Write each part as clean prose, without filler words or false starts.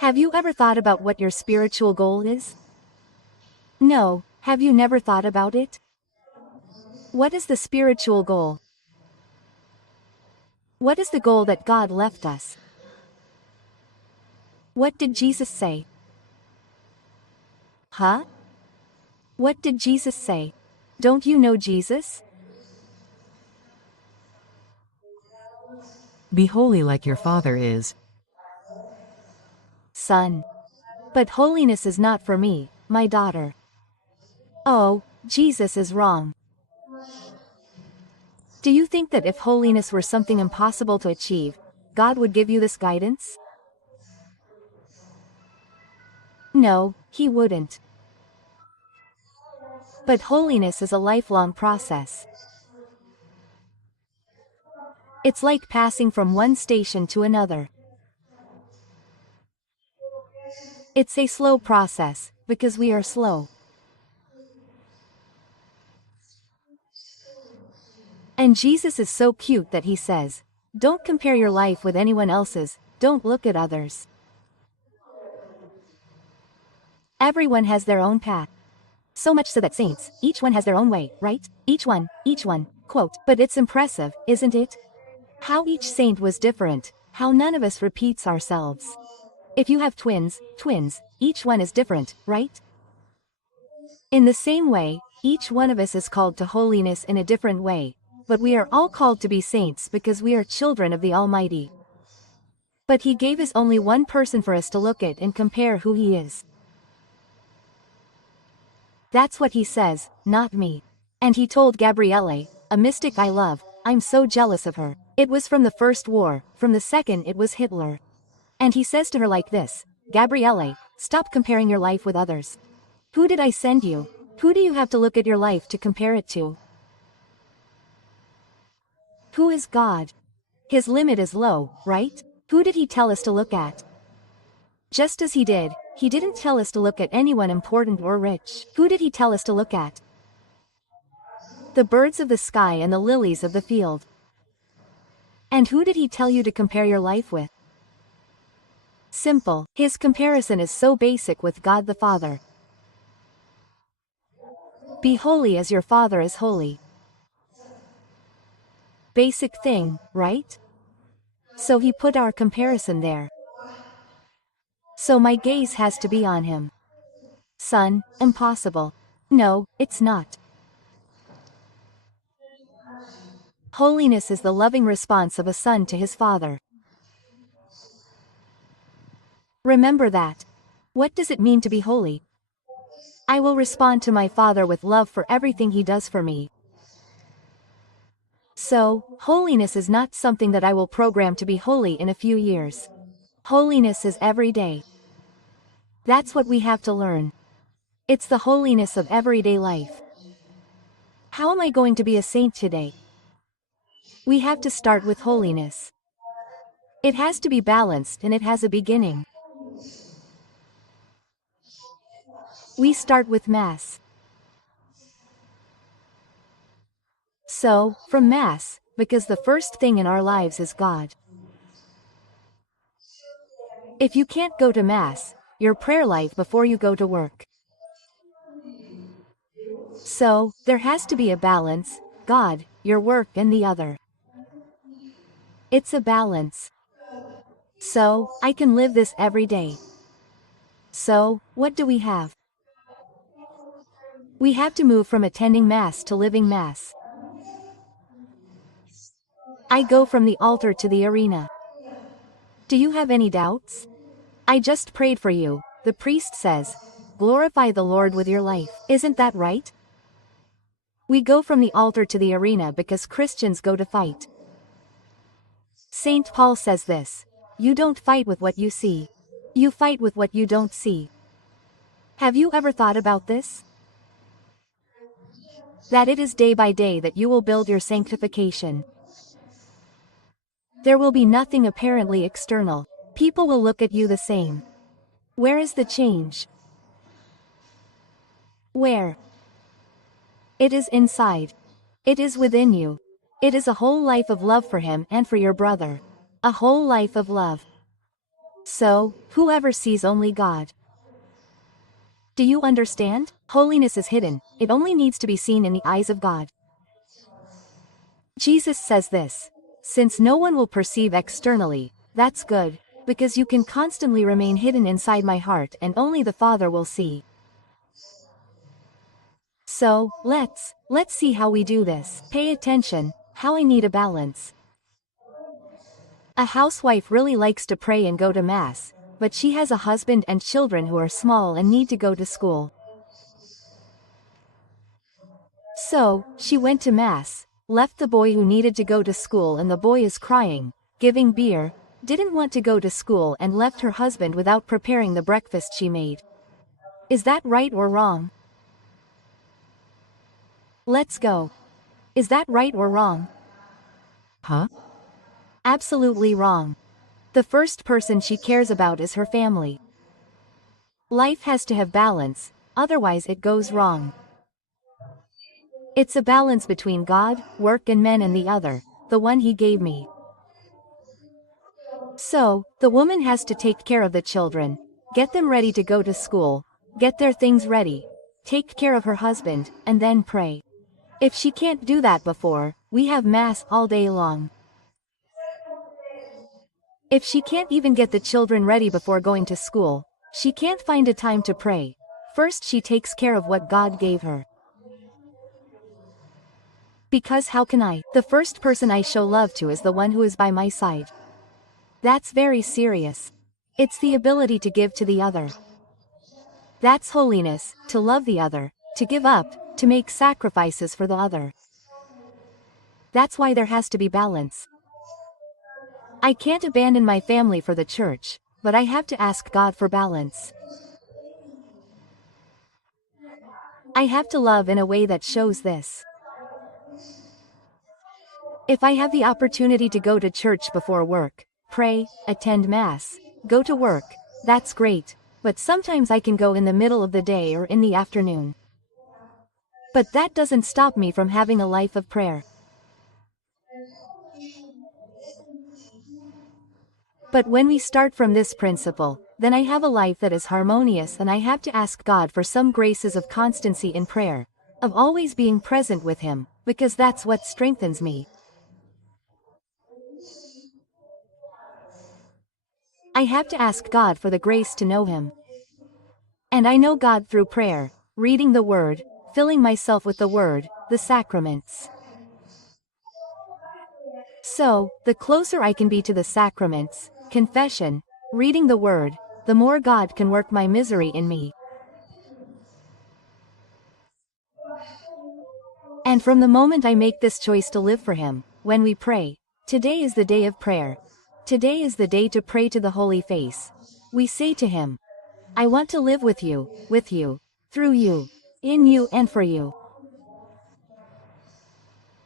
Have you ever thought about what your spiritual goal is? No, have you never thought about it? What is the spiritual goal? What is the goal that God left us? What did Jesus say? Huh? What did Jesus say? Don't you know Jesus? Be holy like your Father is. Son. But holiness is not for me, my daughter. Oh, Jesus is wrong. Do you think that if holiness were something impossible to achieve, God would give you this guidance? No, He wouldn't. But holiness is a lifelong process. It's like passing from one station to another. It's a slow process, because we are slow. And Jesus is so cute that He says, don't compare your life with anyone else's, don't look at others. Everyone has their own path. So much so that saints, each one has their own way, right? Each one, quote, but it's impressive, isn't it? How each saint was different, how none of us repeats ourselves. If you have twins, each one is different, right? In the same way, each one of us is called to holiness in a different way, but we are all called to be saints because we are children of the Almighty. But He gave us only one person for us to look at and compare who He is. That's what He says, not me. And He told Gabriele, a mystic I love, I'm so jealous of her. It was from the first war, from the second it was Hitler. And He says to her like this, Gabriele, stop comparing your life with others. Who did I send you? Who do you have to look at your life to compare it to? Who is God? His limit is low, right? Who did He tell us to look at? Just as He didn't tell us to look at anyone important or rich. Who did He tell us to look at? The birds of the sky and the lilies of the field. And who did He tell you to compare your life with? Simple. His comparison is so basic with God the Father. Be holy as your Father is holy. Basic thing, right? So He put our comparison there. So my gaze has to be on Him. Son, impossible. No, it's not. Holiness is the loving response of a son to his father. Remember that. What does it mean to be holy? I will respond to my Father with love for everything He does for me. So, holiness is not something that I will program to be holy in a few years. Holiness is every day. That's what we have to learn. It's the holiness of everyday life. How am I going to be a saint today? We have to start with holiness. It has to be balanced and it has a beginning. We start with Mass. So, from Mass, because the first thing in our lives is God. If you can't go to Mass, your prayer life before you go to work. So, there has to be a balance, God, your work and the other. It's a balance. So, I can live this every day. So, what do we have? We have to move from attending Mass to living Mass. I go from the altar to the arena. Do you have any doubts? I just prayed for you, the priest says. Glorify the Lord with your life. Isn't that right? We go from the altar to the arena because Christians go to fight. St. Paul says this. You don't fight with what you see. You fight with what you don't see. Have you ever thought about this? That it is day by day that you will build your sanctification. There will be nothing apparently external. People will look at you the same. Where is the change? Where? It is inside. It is within you. It is a whole life of love for Him and for your brother. A whole life of love. So, whoever sees only God. Do you understand? Holiness is hidden, it only needs to be seen in the eyes of God. Jesus says this. Since no one will perceive externally, that's good, because you can constantly remain hidden inside my heart and only the Father will see. So, let's see how we do this. Pay attention, how I need a balance. A housewife really likes to pray and go to Mass, but she has a husband and children who are small and need to go to school. So, she went to Mass, left the boy who needed to go to school and the boy is crying, giving beer, didn't want to go to school and left her husband without preparing the breakfast she made. Is that right or wrong? Let's go. Is that right or wrong? Huh? Absolutely wrong. The first person she cares about is her family. Life has to have balance, otherwise it goes wrong. It's a balance between God, work and men and the other, the one He gave me. So, the woman has to take care of the children, get them ready to go to school, get their things ready, take care of her husband, and then pray. If she can't do that before, we have Mass all day long. If she can't even get the children ready before going to school, she can't find a time to pray. First she takes care of what God gave her. Because how can I? The first person I show love to is the one who is by my side. That's very serious. It's the ability to give to the other. That's holiness, to love the other, to give up, to make sacrifices for the other. That's why there has to be balance. I can't abandon my family for the church, but I have to ask God for balance. I have to love in a way that shows this. If I have the opportunity to go to church before work, pray, attend Mass, go to work, that's great, but sometimes I can go in the middle of the day or in the afternoon. But that doesn't stop me from having a life of prayer. But when we start from this principle, then I have a life that is harmonious and I have to ask God for some graces of constancy in prayer, of always being present with Him, because that's what strengthens me. I have to ask God for the grace to know Him. And I know God through prayer, reading the Word, filling myself with the Word, the sacraments. So, the closer I can be to the sacraments, confession, reading the Word, the more God can work my misery in me. And from the moment I make this choice to live for Him, when we pray, today is the day of prayer. Today is the day to pray to the Holy Face. We say to Him, I want to live with you, through you, in you and for you.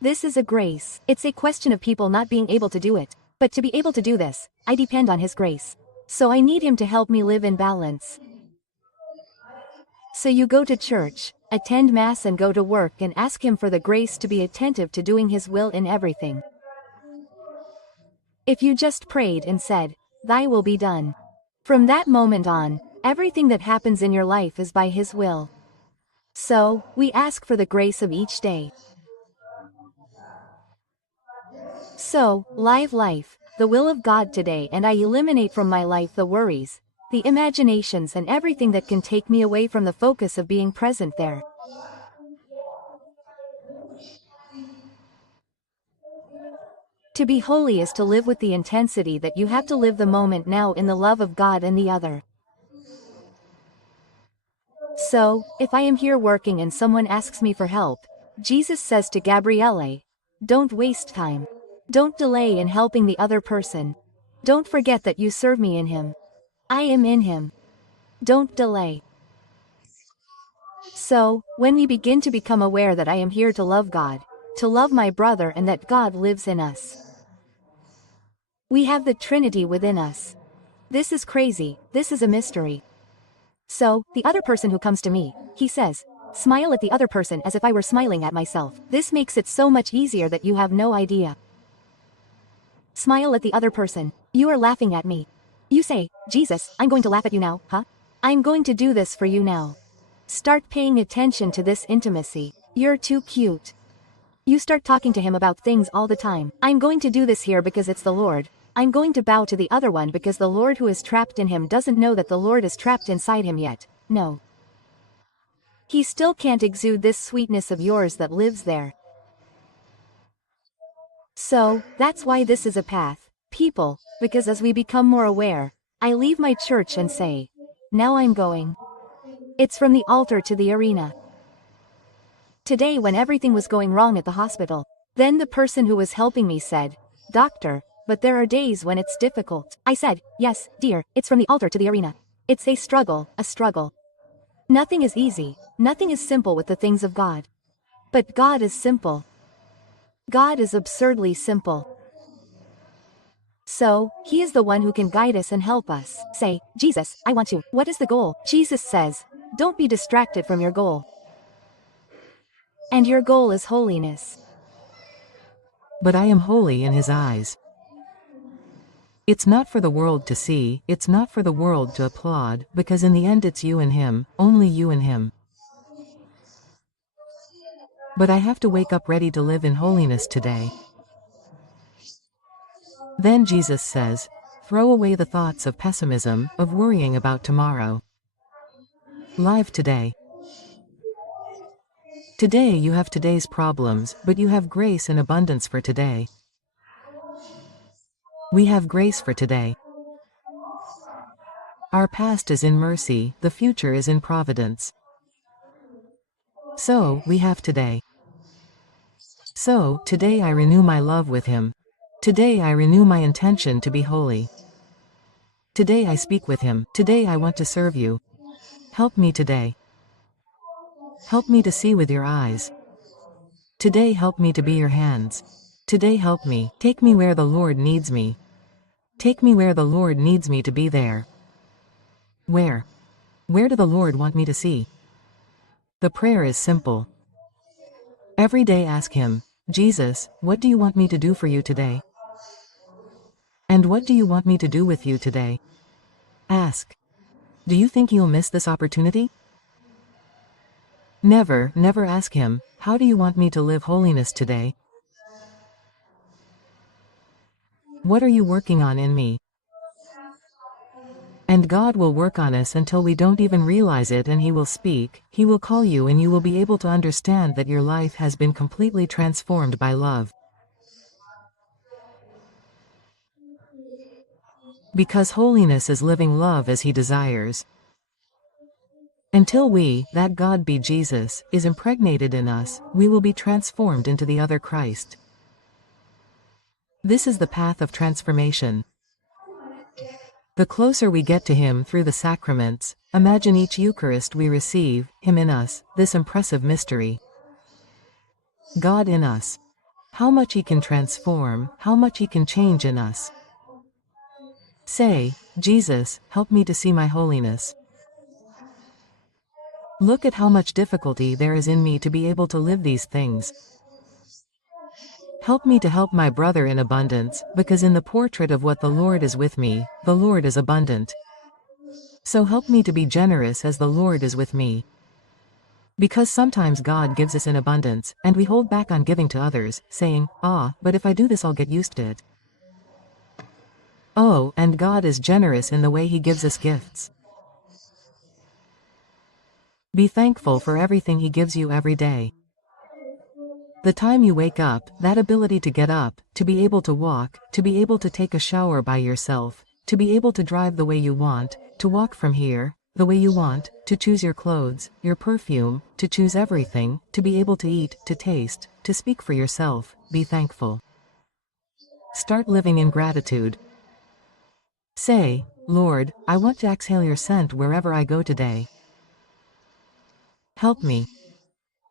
This is a grace. It's a question of people not being able to do it. But to be able to do this, I depend on His grace. So I need Him to help me live in balance. So you go to church, attend Mass and go to work and ask Him for the grace to be attentive to doing His will in everything. If you just prayed and said, Thy will be done. From that moment on, everything that happens in your life is by His will. So, we ask for the grace of each day. So, live life, the will of God today, and I eliminate from my life the worries, the imaginations and everything that can take me away from the focus of being present there. To be holy is to live with the intensity that you have to live the moment now in the love of God and the other. So, if I am here working and someone asks me for help, Jesus says to Gabriele, don't waste time. Don't delay in helping the other person. Don't forget that you serve me in Him. I am in Him. Don't delay. So, when we begin to become aware that I am here to love God, to love my brother and that God lives in us, we have the Trinity within us. This is crazy, this is a mystery. So, the other person who comes to me, he says, smile at the other person as if I were smiling at myself. This makes it so much easier that you have no idea. Smile at the other person. You are laughing at me. You say, Jesus, I'm going to laugh at you now, huh? I'm going to do this for you now. Start paying attention to this intimacy. You're too cute. You start talking to him about things all the time. I'm going to do this here because it's the Lord. I'm going to bow to the other one because the Lord who is trapped in him doesn't know that the Lord is trapped inside him yet. No. He still can't exude this sweetness of yours that lives there. So, that's why this is a path, people, because as we become more aware, I leave my church and say, now I'm going. It's from the altar to the arena. Today when everything was going wrong at the hospital, then the person who was helping me said, Doctor, but there are days when it's difficult. I said, yes, dear, it's from the altar to the arena. It's a struggle, a struggle. Nothing is easy, nothing is simple with the things of God. But God is simple. God is absurdly simple. So, he is the one who can guide us and help us. Say, Jesus, I want you. What is the goal? Jesus says, don't be distracted from your goal. And your goal is holiness. But I am holy in his eyes. It's not for the world to see, it's not for the world to applaud, because in the end it's you and him, only you and him. But I have to wake up ready to live in holiness today. Then Jesus says, throw away the thoughts of pessimism, of worrying about tomorrow. Live today. Today you have today's problems, but you have grace and abundance for today. We have grace for today. Our past is in mercy, the future is in providence. So, we have today. So, today I renew my love with him. Today I renew my intention to be holy. Today I speak with him. Today I want to serve you. Help me today. Help me to see with your eyes. Today help me to be your hands. Today help me. Take me where the Lord needs me. Take me where the Lord needs me to be there. Where? Where do the Lord want me to see? The prayer is simple. Every day ask him, Jesus, what do you want me to do for you today? And what do you want me to do with you today? Ask. Do you think you'll miss this opportunity? Never, never ask him, how do you want me to live holiness today? What are you working on in me? And God will work on us until we don't even realize it, and he will speak, he will call you, and you will be able to understand that your life has been completely transformed by love. Because holiness is living love as he desires. Until we, that God be Jesus, is impregnated in us, we will be transformed into the other Christ. This is the path of transformation. The closer we get to him through the sacraments, imagine each Eucharist we receive, him in us, this impressive mystery. God in us. How much he can transform, how much he can change in us. Say, Jesus, help me to see my holiness. Look at how much difficulty there is in me to be able to live these things. Help me to help my brother in abundance, because in the portrait of what the Lord is with me, the Lord is abundant. So help me to be generous as the Lord is with me. Because sometimes God gives us in abundance, and we hold back on giving to others, saying, but if I do this I'll get used to it. Oh, and God is generous in the way he gives us gifts. Be thankful for everything he gives you every day. The time you wake up, that ability to get up, to be able to walk, to be able to take a shower by yourself, to be able to drive the way you want, to walk from here, the way you want, to choose your clothes, your perfume, to choose everything, to be able to eat, to taste, to speak for yourself, be thankful. Start living in gratitude. Say, Lord, I want to exhale your scent wherever I go today. Help me.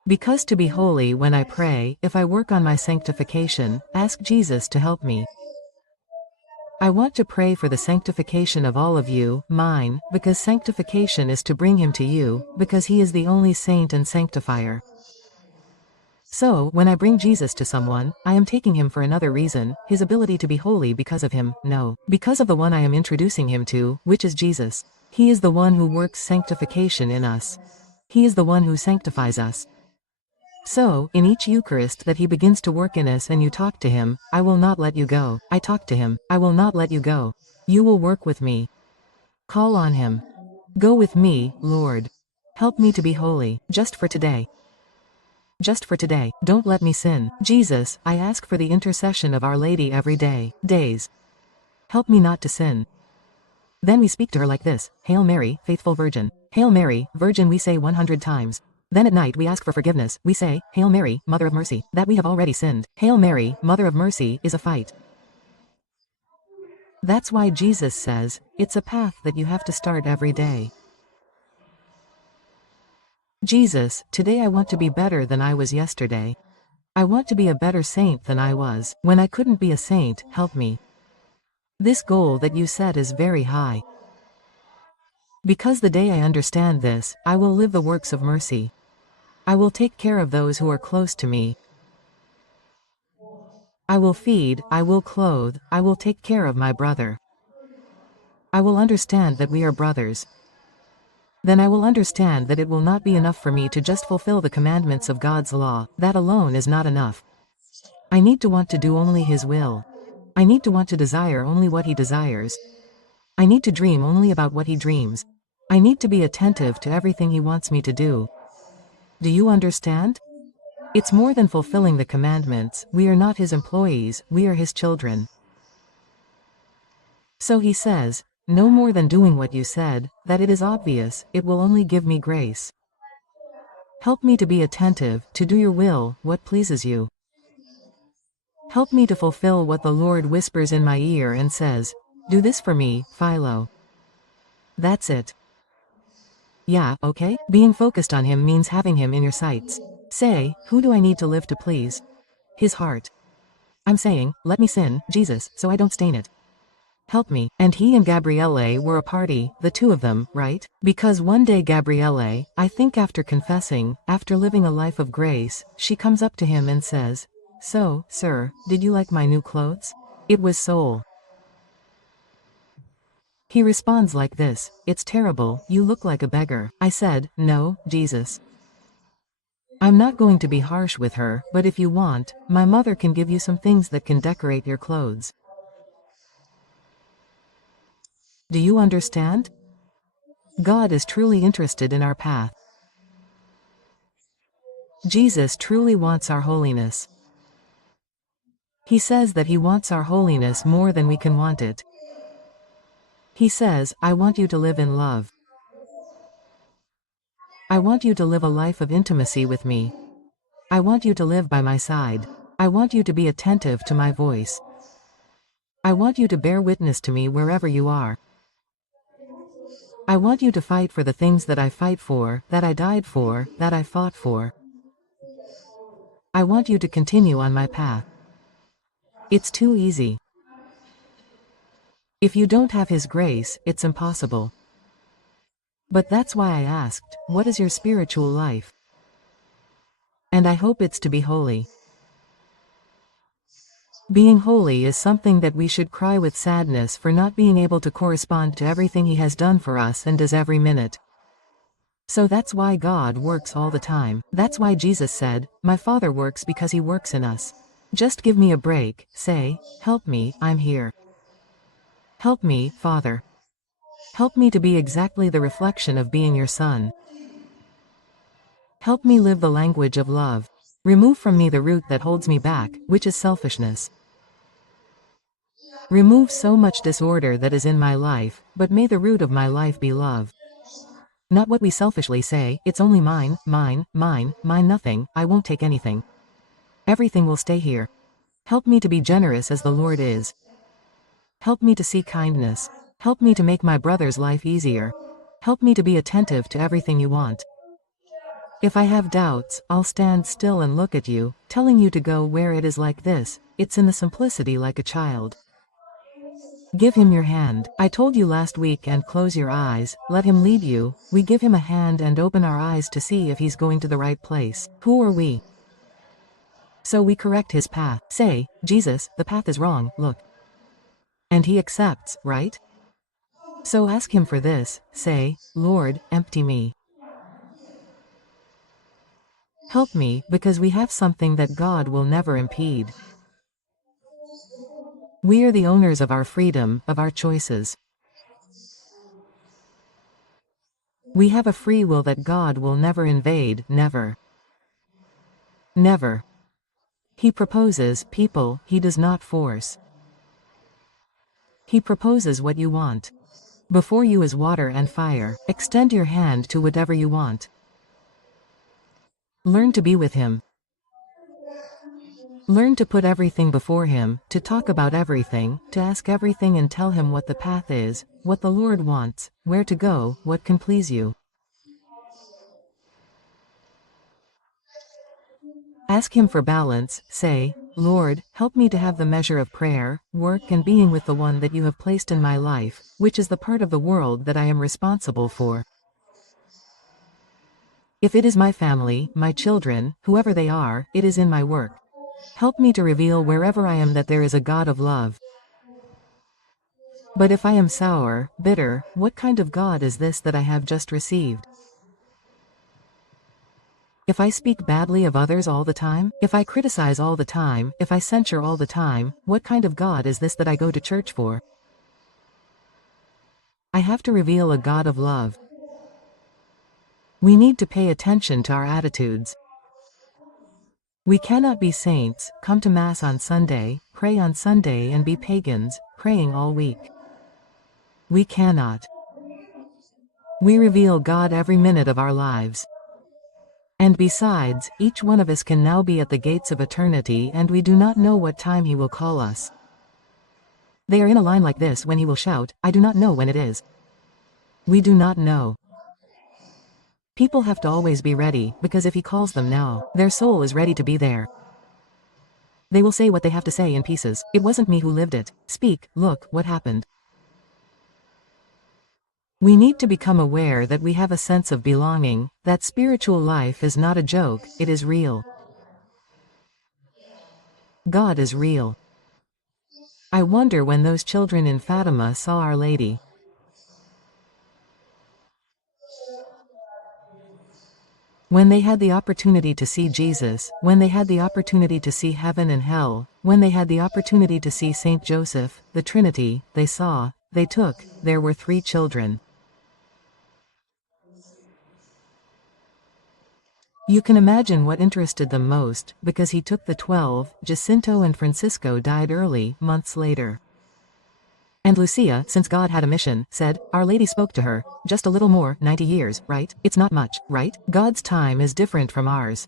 Because to be holy when I pray, if I work on my sanctification, ask Jesus to help me. I want to pray for the sanctification of all of you, mine, because sanctification is to bring him to you, because he is the only saint and sanctifier. So, when I bring Jesus to someone, I am taking him for another reason, his ability to be holy because of him, no, because of the one I am introducing him to, which is Jesus. He is the one who works sanctification in us. He is the one who sanctifies us. So, in each Eucharist that he begins to work in us and you talk to him, I will not let you go. I talk to him, I will not let you go. You will work with me. Call on him. Go with me, Lord. Help me to be holy, just for today. Just for today, don't let me sin. Jesus, I ask for the intercession of Our Lady every day, days. Help me not to sin. Then we speak to her like this: Hail Mary, faithful Virgin. Hail Mary, Virgin, we say 100 times. Then at night we ask for forgiveness. We say, Hail Mary, Mother of Mercy, that we have already sinned. Hail Mary, Mother of Mercy is a fight. That's why Jesus says, it's a path that you have to start every day. Jesus, today I want to be better than I was yesterday. I want to be a better saint than I was. When I couldn't be a saint, help me. This goal that you set is very high. Because the day I understand this, I will live the works of mercy. I will take care of those who are close to me. I will feed, I will clothe, I will take care of my brother. I will understand that we are brothers. Then I will understand that it will not be enough for me to just fulfill the commandments of God's law. That alone is not enough. I need to want to do only His will. I need to want to desire only what He desires. I need to dream only about what He dreams. I need to be attentive to everything He wants me to do. Do you understand? It's more than fulfilling the commandments. We are not His employees, we are His children. So He says, no more than doing what you said, that it is obvious, it will only give me grace. Help me to be attentive, to do your will, what pleases you. Help me to fulfill what the Lord whispers in my ear and says, do this for me, Filó. That's it. Yeah, okay? Being focused on Him means having Him in your sights. Say, who do I need to live to please? His heart. I'm saying, let me sin, Jesus, so I don't stain it. Help me. And he and Gabriele were a party, the two of them, right? Because one day Gabriele, I think after confessing, after living a life of grace, she comes up to him and says, so, sir, did you like my new clothes? It was soul. He responds like this, it's terrible, you look like a beggar. I said, no, Jesus. I'm not going to be harsh with her, but if you want, my mother can give you some things that can decorate your clothes. Do you understand? God is truly interested in our path. Jesus truly wants our holiness. He says that He wants our holiness more than we can want it. He says, I want you to live in love. I want you to live a life of intimacy with me. I want you to live by my side. I want you to be attentive to my voice. I want you to bear witness to me wherever you are. I want you to fight for the things that I fight for, that I died for, that I fought for. I want you to continue on my path. It's too easy. If you don't have His grace, it's impossible. But that's why I asked, what is your spiritual life? And I hope it's to be holy. Being holy is something that we should cry with sadness for not being able to correspond to everything He has done for us and does every minute. So that's why God works all the time. That's why Jesus said, my Father works because He works in us. Just give me a break, say, help me, I'm here. Help me, Father. Help me to be exactly the reflection of being your Son. Help me live the language of love. Remove from me the root that holds me back, which is selfishness. Remove so much disorder that is in my life, but may the root of my life be love. Not what we selfishly say, it's only mine, mine, mine, mine, nothing, I won't take anything. Everything will stay here. Help me to be generous as the Lord is. Help me to see kindness. Help me to make my brother's life easier. Help me to be attentive to everything you want. If I have doubts, I'll stand still and look at you, telling you to go where it is like this, it's in the simplicity like a child. Give Him your hand. I told you last week, and close your eyes, let Him lead you. We give Him a hand and open our eyes to see if He's going to the right place. Who are we? So we correct his path. Say, Jesus, the path is wrong, look. And he accepts, right? So ask him for this. Say, Lord, empty me. Help me, because we have something that God will never impede. We are the owners of our freedom, of our choices. We have a free will that God will never invade, never. Never. He proposes, people, he does not force. He proposes what you want. Before you is water and fire. Extend your hand to whatever you want. Learn to be with him. Learn to put everything before him, to talk about everything, to ask everything and tell him what the path is, what the Lord wants, where to go, what can please you. Ask him for balance. Say, Lord, help me to have the measure of prayer, work and being with the one that you have placed in my life, which is the part of the world that I am responsible for. If it is my family, my children, whoever they are, it is in my work. Help me to reveal wherever I am that there is a God of love. But if I am sour, bitter, what kind of God is this that I have just received? If I speak badly of others all the time, if I criticize all the time, if I censure all the time, what kind of God is this that I go to church for? I have to reveal a God of love. We need to pay attention to our attitudes. We cannot be saints, come to Mass on Sunday, pray on Sunday and be pagans, praying all week. We cannot. We reveal God every minute of our lives. And besides, each one of us can now be at the gates of eternity and we do not know what time he will call us. They are in a line like this when he will shout, I do not know when it is. We do not know. People have to always be ready, because if he calls them now, their soul is ready to be there. They will say what they have to say in pieces. It wasn't me who lived it. Speak, look, what happened. We need to become aware that we have a sense of belonging, that spiritual life is not a joke, it is real. God is real. I wonder when those children in Fatima saw Our Lady. When they had the opportunity to see Jesus, when they had the opportunity to see heaven and hell, when they had the opportunity to see Saint Joseph, the Trinity, they saw, they took, there were 3 children. You can imagine what interested them most, because he took the 12, Jacinto and Francisco died early, months later. And Lucia, since God had a mission, said, Our Lady spoke to her, just a little more, 90 years, right? It's not much, right? God's time is different from ours.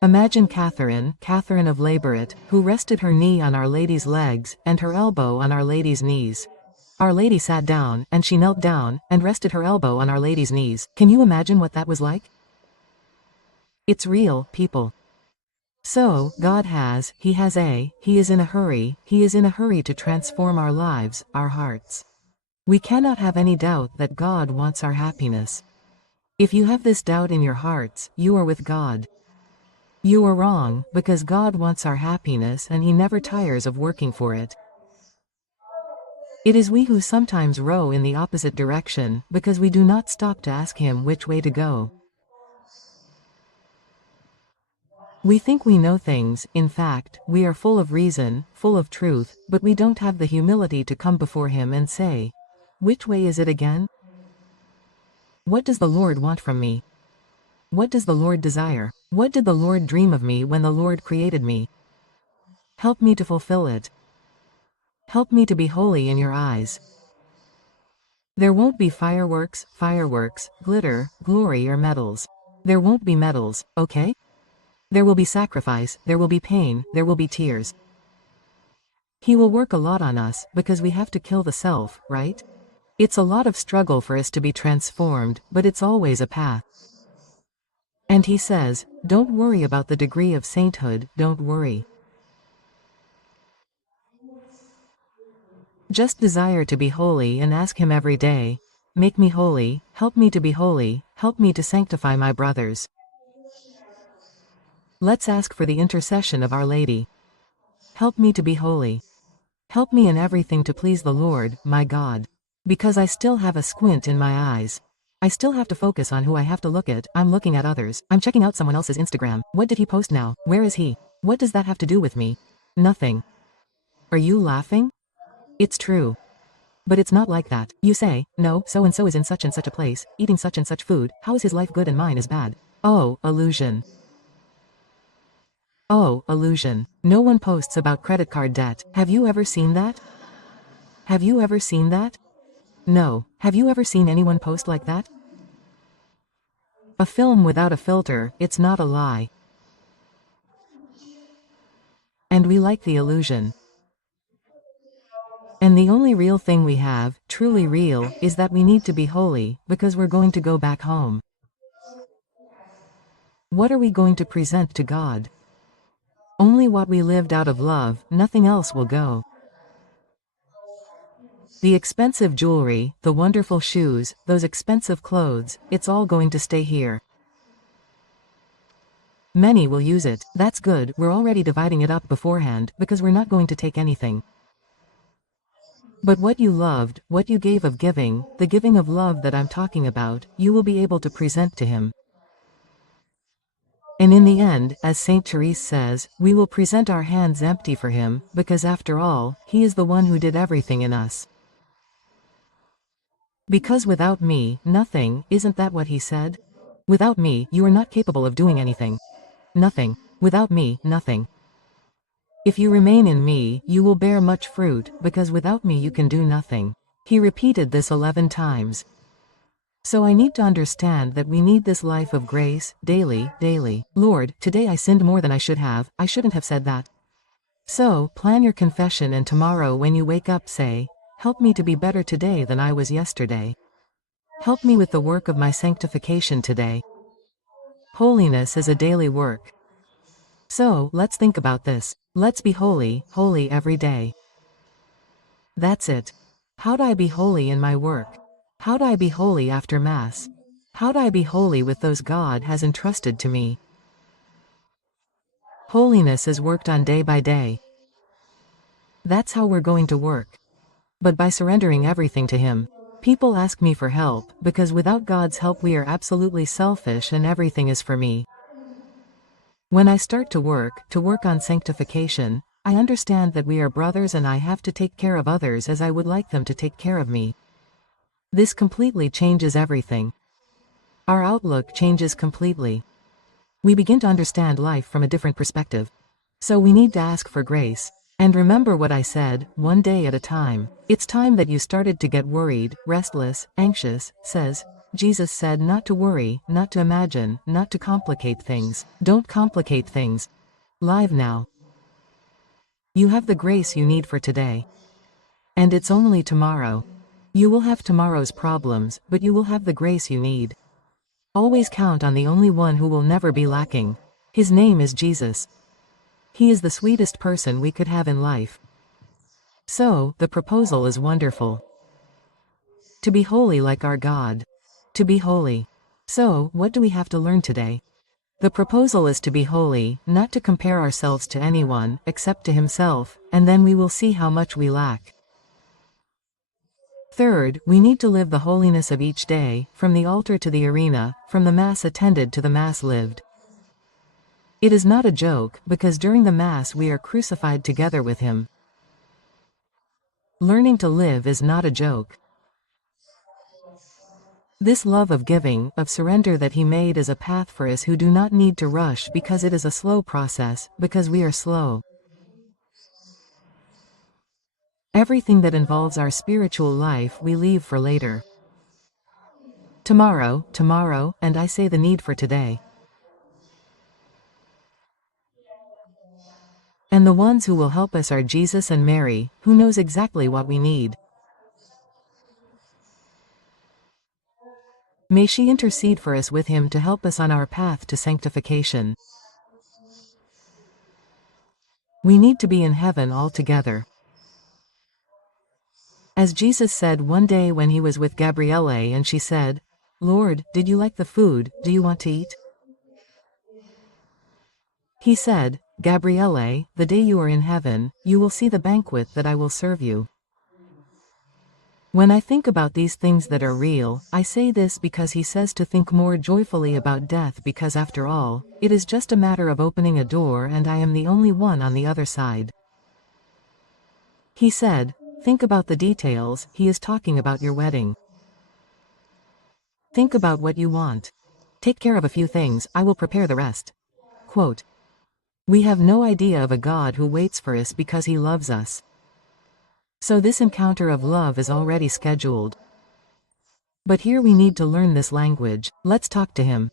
Imagine Catherine of Laboret, who rested her knee on Our Lady's legs, and her elbow on Our Lady's knees. Our Lady sat down, and she knelt down, and rested her elbow on Our Lady's knees. Can you imagine what that was like? It's real, people. So, God has, He is in a hurry, He is in a hurry to transform our lives, our hearts. We cannot have any doubt that God wants our happiness. If you have this doubt in your hearts, you are with God. You are wrong, because God wants our happiness and He never tires of working for it. It is we who sometimes row in the opposite direction, because we do not stop to ask Him which way to go. We think we know things, in fact, we are full of reason, full of truth, but we don't have the humility to come before Him and say, which way is it again? What does the Lord want from me? What does the Lord desire? What did the Lord dream of me when the Lord created me? Help me to fulfill it. Help me to be holy in your eyes. There won't be fireworks, glitter, glory or medals. There won't be medals, okay? There will be sacrifice, there will be pain, there will be tears. He will work a lot on us, because we have to kill the self, right? It's a lot of struggle for us to be transformed, but it's always a path. And he says, don't worry about the degree of sainthood, don't worry. Just desire to be holy and ask Him every day, make me holy, help me to be holy, help me to sanctify my brothers. Let's ask for the intercession of Our Lady. Help me to be holy. Help me in everything to please the Lord, my God. Because I still have a squint in my eyes. I still have to focus on who I have to look at. I'm looking at others. I'm checking out someone else's Instagram. What did he post now? Where is he? What does that have to do with me? Nothing. Are you laughing? It's true. But it's not like that. You say, no, so-and-so is in such and such a place, eating such and such food. How is his life good and mine is bad? Oh, illusion. Oh, illusion. No one posts about credit card debt. Have you ever seen that? Have you ever seen that? No. Have you ever seen anyone post like that? A film without a filter, it's not a lie. And we like the illusion. And the only real thing we have, truly real, is that we need to be holy, because we're going to go back home. What are we going to present to God? Only what we lived out of love, nothing else will go. The expensive jewelry, the wonderful shoes, those expensive clothes, it's all going to stay here. Many will use it, that's good, we're already dividing it up beforehand, because we're not going to take anything. But what you loved, what you gave of giving, the giving of love that I'm talking about, you will be able to present to Him. And in the end, as Saint Therese says, we will present our hands empty for Him, because after all, He is the one who did everything in us. Because without me, nothing, isn't that what He said? Without me, you are not capable of doing anything. Nothing. Without me, nothing. If you remain in me, you will bear much fruit, because without me you can do nothing. He repeated this 11 times. So I need to understand that we need this life of grace, daily, daily. Lord, today I sinned more than I should have, I shouldn't have said that. So, plan your confession and tomorrow when you wake up say, help me to be better today than I was yesterday. Help me with the work of my sanctification today. Holiness is a daily work. So, let's think about this. Let's be holy, holy every day. That's it. How do I be holy in my work? How do I be holy after Mass? How do I be holy with those God has entrusted to me? Holiness is worked on day by day. That's how we're going to work. But by surrendering everything to Him. People ask me for help, because without God's help we are absolutely selfish and everything is for me. When I start to work on sanctification, I understand that we are brothers and I have to take care of others as I would like them to take care of me. This completely changes everything. Our outlook changes completely. We begin to understand life from a different perspective. So we need to ask for grace. And remember what I said, one day at a time. It's time that you started to get worried, restless, anxious, Jesus said not to worry, not to imagine, not to complicate things. Don't complicate things. Live now. You have the grace you need for today. And it's only tomorrow. You will have tomorrow's problems, but you will have the grace you need. Always count on the only one who will never be lacking. His name is Jesus. He is the sweetest person we could have in life. So, the proposal is wonderful. To be holy like our God. To be holy. So, what do we have to learn today? The proposal is to be holy, not to compare ourselves to anyone, except to Himself, and then we will see how much we lack. Third, we need to live the holiness of each day, from the altar to the arena, from the Mass attended to the Mass lived. It is not a joke, because during the Mass we are crucified together with Him. Learning to live is not a joke. This love of giving, of surrender that He made is a path for us who do not need to rush because it is a slow process, because we are slow. Everything that involves our spiritual life we leave for later. Tomorrow, and I say the need for today. And the ones who will help us are Jesus and Mary, who knows exactly what we need. May she intercede for us with Him to help us on our path to sanctification. We need to be in heaven all together. As Jesus said one day when He was with Gabriele and she said, "Lord, did you like the food, do you want to eat?" He said, Gabriele, the day you are in heaven, you will see the banquet that I will serve you. When I think about these things that are real, I say this because he says to think more joyfully about death because after all, it is just a matter of opening a door and I am the only one on the other side. He said, think about the details, he is talking about your wedding. Think about what you want. Take care of a few things, I will prepare the rest. Quote, we have no idea of a God who waits for us because he loves us. So this encounter of love is already scheduled. But here we need to learn this language, let's talk to him.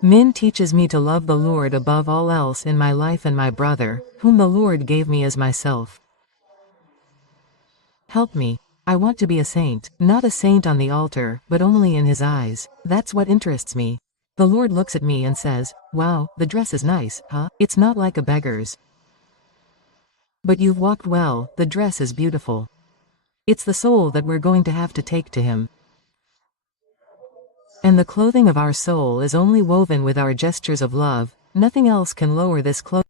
Min teaches me to love the Lord above all else in my life and my brother, whom the Lord gave me as myself. Help me. I want to be a saint, not a saint on the altar, but only in his eyes. That's what interests me. The Lord looks at me and says, wow, the dress is nice, huh? It's not like a beggar's. But you've walked well, the dress is beautiful. It's the soul that we're going to have to take to him. And the clothing of our soul is only woven with our gestures of love, nothing else can lower this clothing.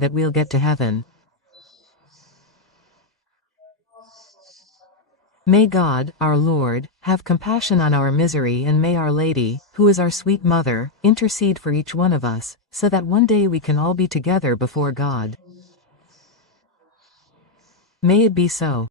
That we'll get to heaven. May God, our Lord, have compassion on our misery, and may Our Lady, who is our sweet mother, intercede for each one of us, so that one day we can all be together before God. May it be so.